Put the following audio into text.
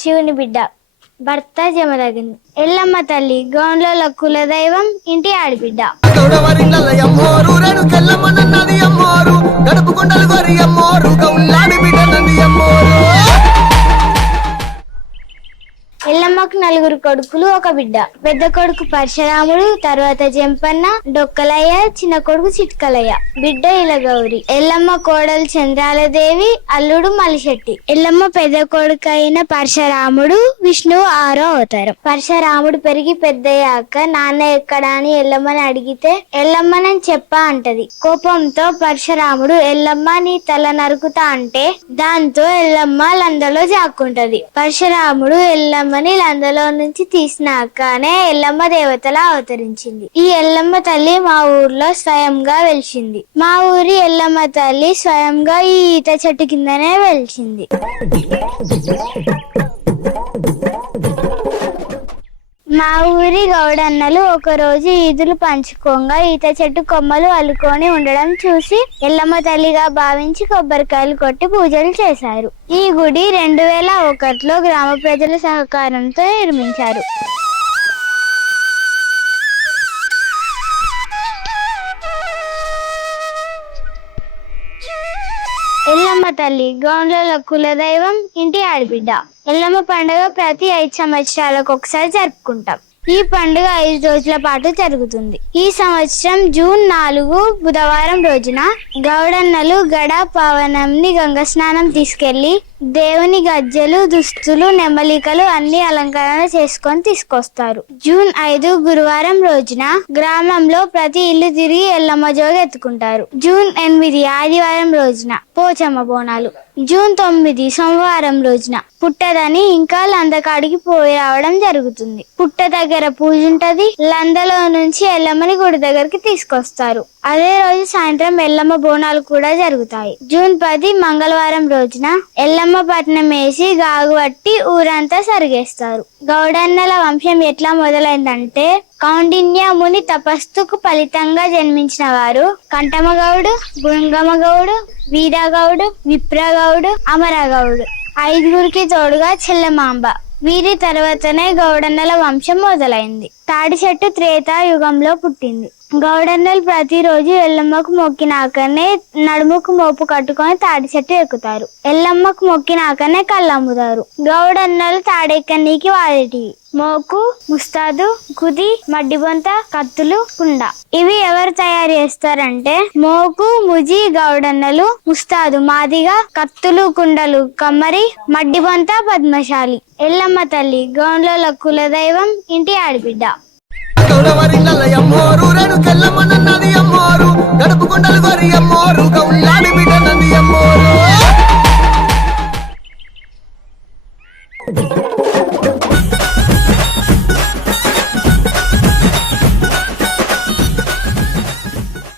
శివుని బిడ్డ. భర్త జమదగిని ఎల్లమ్మ తల్లి గౌన్ల కులదైవం ఇంటి ఆడిబిడ్డ. గౌడవరిళ్ళ కొండలు గొరి అమ్మోరు నలుగురు కొడుకులు ఒక బిడ్డ. పెద్ద కొడుకు పరశురాముడు తర్వాత జంపన్న డొక్కలయ్య చిన్న కొడుకు చిట్కలయ్య. బిడ్డ ఇలగౌరి. ఎల్లమ్మ కోడలు చంద్రాలదేవి అల్లుడు మలిశెట్టి. ఎల్లమ్మ పెద్ద కొడుకు అయిన పరశురాముడు విష్ణువు ఆరో అవతారం. పరశురాముడు పెరిగి పెద్దయ్యాక నాన్న ఎక్కడా అని ఎల్లమ్మని అడిగితే ఎల్లమ్మనని చెప్పా అంటది. కోపంతో పరశురాముడు ఎల్లమ్మ నీ తల నరుకుతా అంటే దాంతో ఎల్లమ్మ లందలో జాక్కుంటది. పరశురాముడు ఎల్లమ్మని లందలో నుంచి తీసినాకనే ఎల్లమ్మ దేవతలా అవతరించింది. ఈ ఎల్లమ్మ తల్లి మా ఊర్లో స్వయంగా వెలిసింది. మా ఊరి ఎల్లమ్మ తల్లి స్వయంగా ఈ ఈత చెట్టు కిందనే వెలిసింది. మా ఊరి గౌడన్నలు ఒక రోజు ఈదులు పంచుకోగా ఈత చెట్టు కొమ్మలు అల్లుకొని ఉండడం చూసి ఎల్లమ్మ తల్లిగా భావించి కొబ్బరికాయలు కొట్టి పూజలు చేశారు. ఈ గుడి రెండు వేల ఒకటిలో గ్రామ ప్రజల సహకారంతో నిర్మించారు. ఎల్లమ్మ తల్లి గౌండ్ల కులదైవం ఇంటి ఆడబిడ్డ. ఎల్లమ్మ పండుగ ప్రతి ఐదు సంవత్సరాలకు ఒకసారి జరుపుకుంటాం. ఈ పండుగ ఐదు రోజుల పాటు జరుగుతుంది. ఈ సంవత్సరం జూన్ నాలుగు బుధవారం రోజున గౌడన్నలు గడ పవనంని గంగ స్నానం తీసుకెళ్ళి దేవుని గజ్జెలు దుస్తులు నెమలికలు అన్ని అలంకరణ చేసుకొని తీసుకొస్తారు. జూన్ ఐదు గురువారం రోజున గ్రామంలో ప్రతి ఇల్లు తిరిగి ఎల్లమ్మ జోగి ఎత్తుకుంటారు. జూన్ ఎనిమిది ఆదివారం రోజున పోచమ్మ బోనాలు. జూన్ తొమ్మిది సోమవారం రోజున పుట్టదని ఇంకా లందకాడికి పోయి రావడం జరుగుతుంది. పుట్ట దగ్గర పూజ ఉంటది లందలో నుంచి ఎల్లమ్మని గుడి దగ్గరికి తీసుకొస్తారు. అదే రోజు సాయంత్రం ఎల్లమ్మ బోనాలు కూడా జరుగుతాయి. జూన్ పది మంగళవారం రోజున ఎల్లమ్మ పట్నం వేసి గాగు పట్టి ఊరంతా సరిగేస్తారు. గౌడన్నల వంశం ఎట్లా మొదలైందంటే కౌండిన్య ముని తపస్సుకు ఫలితంగా జన్మించిన వారు కంటమగౌడు గుంగమగౌడు వీరగౌడు విప్రగౌడు అమరగౌడు. ఐదుగురికి తోడుగా చెల్లమాంబ. వీరి తర్వాతనే గౌడన్నల వంశం మొదలైంది. తాడి చెట్టు త్రేతాయుగంలో పుట్టింది. గౌడన్నలు ప్రతిరోజు ఎల్లమ్మకు మొక్కినాకనే నడుముకు మోపు కట్టుకొని తాడి చెట్టు ఎక్కుతారు. ఎల్లమ్మకు మొక్కినాకనే కళ్ళమ్ముతారు. గౌడన్నలు తాడెక్కనీకి వాడేటివి మోకు ముస్తాదు కుది మడ్డిబొంత కత్తులు కుండ. ఇవి ఎవరు తయారు చేస్తారంటే మోకు ముజి గౌడన్నలు ముస్తాదు మాదిగా కత్తులు కుండలు కమ్మరి మడ్డిబొంత పద్మశాలి. ఎల్లమ్మ తల్లి గౌండ్ల కులదైవం ఇంటి ఆడబిడ్డ. గడుపు కొండలు గొరి అమ్మోరు